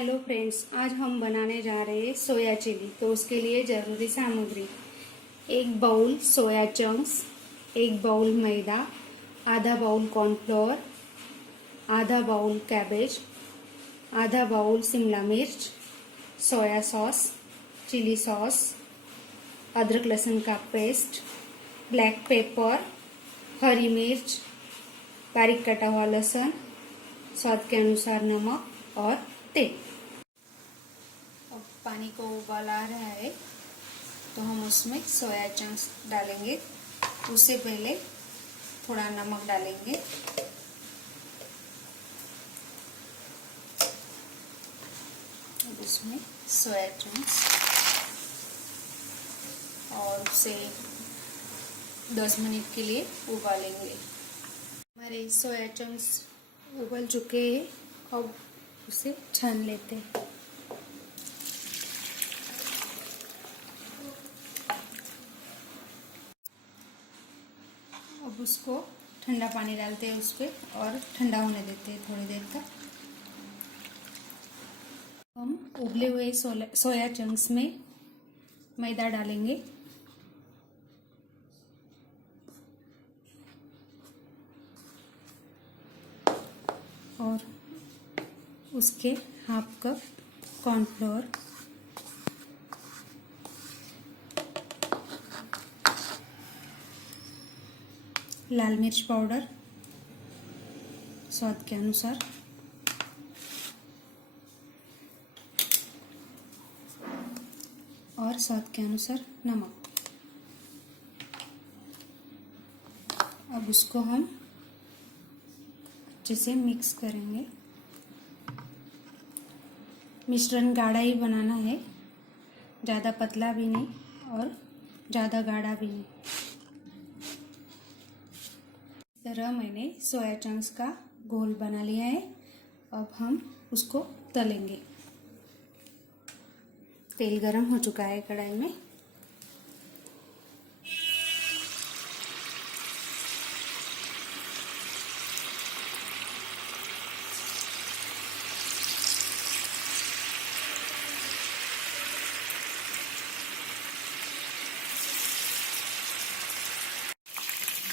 Hello friends, आज हम बनाने जा रहे हैं सोया चिली। तो उसके लिए ज़रूरी सामग्री: एक बाउल सोया चंक्स, एक बाउल मैदा, आधा बाउल कॉर्नफ्लोर, आधा बाउल कैबेज, आधा बाउल शिमला मिर्च, सोया सॉस, चिली सॉस, अदरक लहसुन का पेस्ट, ब्लैक पेपर, हरी मिर्च, बारीक कटा हुआ लहसुन, स्वाद के अनुसार नमक और तेल। अब पानी को उबाल आ रहा है तो हम उसमें सोया चंक्स डालेंगे। उससे पहले थोड़ा नमक डालेंगे। अब उसमें सोया चंक्स और उसे 10 मिनट के लिए उबालेंगे। हमारे सोया चंक्स उबल चुके हैं। अब उसे छान लेते हैं। अब उसको ठंडा पानी डालते हैं उस पर और ठंडा होने देते हैं थोड़ी देर तक। हम उबले हुए सोया चंक्स में मैदा डालेंगे और उसके हाफ कप कॉर्नफ्लोर, लाल मिर्च पाउडर स्वाद के अनुसार, और स्वाद के अनुसार नमक। अब उसको हम अच्छे से मिक्स करेंगे। मिश्रण गाढ़ा ही बनाना है, ज़्यादा पतला भी नहीं और ज़्यादा गाढ़ा भी नहीं। इस तरह मैंने सोया चंक्स का घोल बना लिया है। अब हम उसको तलेंगे। तेल गरम हो चुका है कढ़ाई में।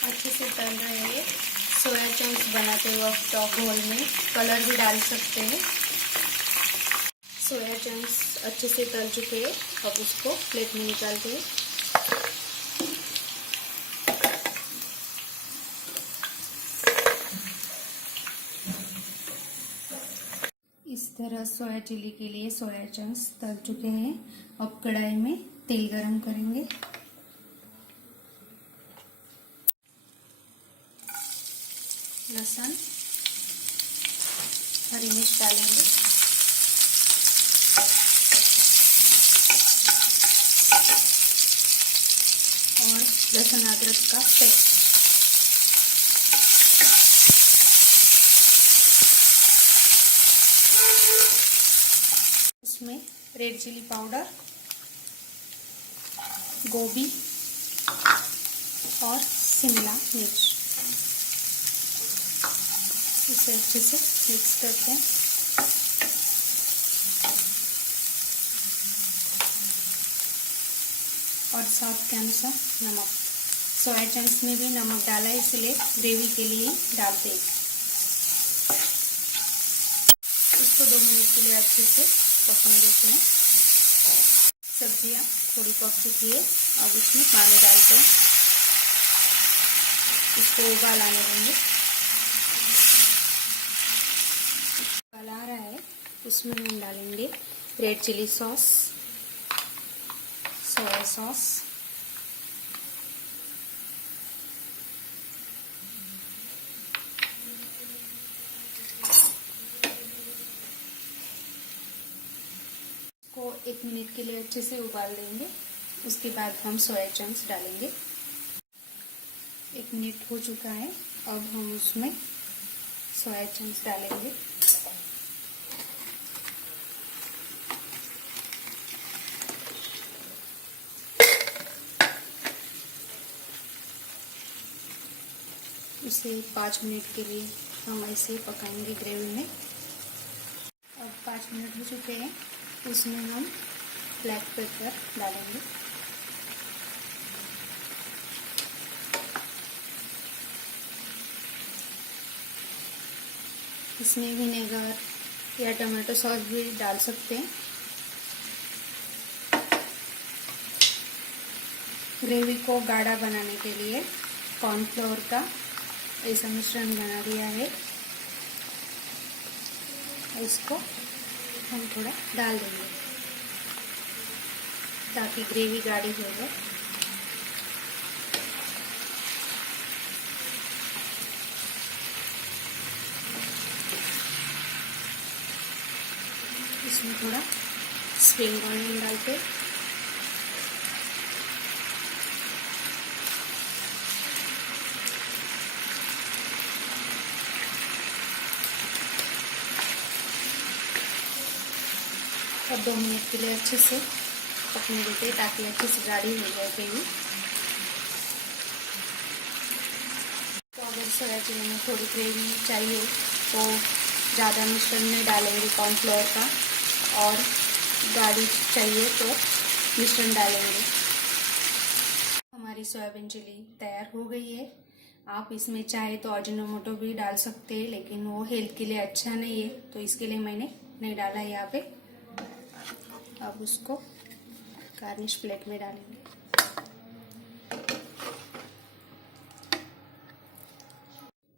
अच्छे से तल रहे हैं। सोया चंक्स बनाते वक्त घोल में कलर भी डाल सकते हैं। सोया चंक्स अच्छे से तल चुके हैं। अब उसको प्लेट में निकालते हैं। इस तरह सोया चिली के लिए सोया चंक्स तल चुके हैं। अब कढ़ाई में तेल गरम करेंगे। लहसुन, हरी मिर्च डालेंगे और लहसुन अदरक का पेस्ट। उसमें रेड चिली पाउडर, गोभी और शिमला मिर्च, इसे अच्छे से मिक्स करते हैं। और स्वाद के अनुसार नमक। सोया चंक्स में भी नमक डाला है, इसलिए ग्रेवी के लिए डालते हैं। इसको 2 मिनट के लिए अच्छे से पकने देते हैं। सब्जियां थोड़ी पक चुकी है। अब उसमें पानी डालते हैं। इसको उबाल आने देंगे। उबाल आ रहा है, उसमें हम डालेंगे red chilli sauce, soya sauce, को 1 मिनट के लिए अच्छे से उबाल देंगे। उसके बाद हम सोया चंक्स डालेंगे। 1 मिनट हो चुका है। अब हम उसमें सोया चंक्स डालेंगे। उसे 5 मिनट के लिए हम ऐसे पकाएंगे ग्रेवी में। अब 5 मिनट हो चुके हैं। उसमें हम ब्लैक पेपर डालेंगे। इसमें विनेगर या टमाटो सॉस भी डाल सकते हैं। ग्रेवी को गाढ़ा बनाने के लिए कॉर्नफ्लोर का ऐसा मिश्रण बना दिया है। इसको हम थोड़ा डाल देंगे ताकि ग्रेवी गाढ़ी हो जाए। इसमें थोड़ा स्प्रिंग ऑनियन डालते, और 2 मिनट के लिए अच्छे से पकने देते ताकि अच्छे से गाढ़ी हो जाए ग्रेवी। तो अगर सोया चिली में थोड़ी ग्रेवी चाहिए तो ज़्यादा मिश्रण नहीं डालेंगे कॉर्नफ्लोर का, और गाढ़ी चाहिए तो मिश्रण डालेंगे। हमारी सोयाबीन चिली तैयार हो गई है। आप इसमें चाहे तो अजीनोमोटो भी डाल सकते हैं, लेकिन वो हेल्थ के लिए अच्छा नहीं है, तो इसके लिए मैंने नहीं डाला है यहाँ पे। अब उसको गार्निश प्लेट में डालेंगे।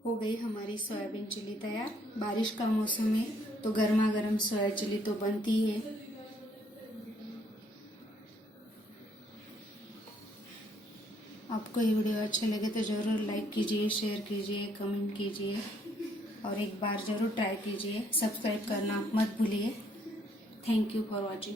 हो गई हमारी सोयाबीन चिली तैयार। बारिश का मौसम है तो गर्मा गर्म सोया चिली तो बनती ही है। आपको ये वीडियो अच्छे लगे तो ज़रूर लाइक कीजिए, शेयर कीजिए, कमेंट कीजिए और एक बार ज़रूर ट्राई कीजिए। सब्सक्राइब करना मत भूलिए। Thank you for watching.